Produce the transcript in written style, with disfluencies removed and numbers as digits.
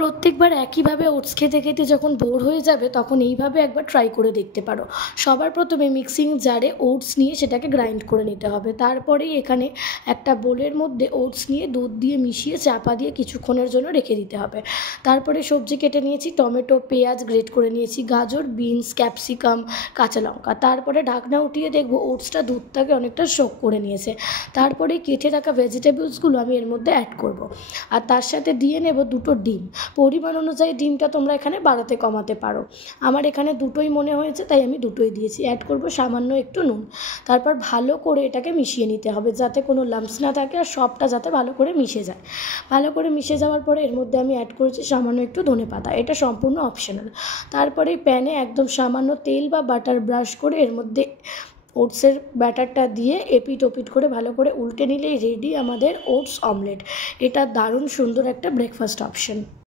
প্রত্যেকবার একইভাবে ওটস খেতে খেতে যখন বোর হয়ে যাবে তখন এইভাবে একবার ট্রাই করে দেখতে পারো। সবার প্রথমে মিক্সিং জারে ওটস নিয়ে সেটাকে গ্রাইন্ড করে নিতে হবে। তারপরেই এখানে একটা বোলের মধ্যে ওটস নিয়ে দুধ দিয়ে মিশিয়ে চাপা দিয়ে কিছুক্ষণের জন্য রেখে দিতে হবে। তারপরে সবজি কেটে নিয়েছি, টমেটো, পেঁয়াজ গ্রেট করে নিয়েছি, গাজর, বিনস, ক্যাপসিকাম, কাঁচা লঙ্কা। তারপরে ঢাকনা উঠিয়ে দেখবো ওটসটা দুধটাকে অনেকটা সোক করে নিয়েছে। তারপরে কেটে রাখা ভেজিটেবলসগুলো আমি এর মধ্যে অ্যাড করব। আর তার সাথে দিয়ে নেব দুটো ডিম। পরিমাণ অনুযায়ী ডিমটা তোমরা এখানে বাড়াতে কমাতে পারো। আমার এখানে দুটোই মনে হয়েছে তাই আমি দুটোই দিয়েছি। অ্যাড করব সামান্য একটু নুন। তারপর ভালো করে এটাকে মিশিয়ে নিতে হবে যাতে কোনো লাম্পস না থাকে আর সবটা যাতে ভালো করে মিশে যায়। ভালো করে মিশে যাওয়ার পরে এর মধ্যে আমি অ্যাড করেছি সামান্য একটু ধনেপাতা। এটা সম্পূর্ণ অপশনাল। তারপরে প্যানে একদম সামান্য তেল বা বাটার ব্রাশ করে এর মধ্যে ওটসের ব্যাটারটা দিয়ে এপিট ওপিট করে ভালো করে উল্টে নিলেই রেডি আমাদের ওটস অমলেট। এটা দারুণ সুন্দর একটা ব্রেকফাস্ট অপশন।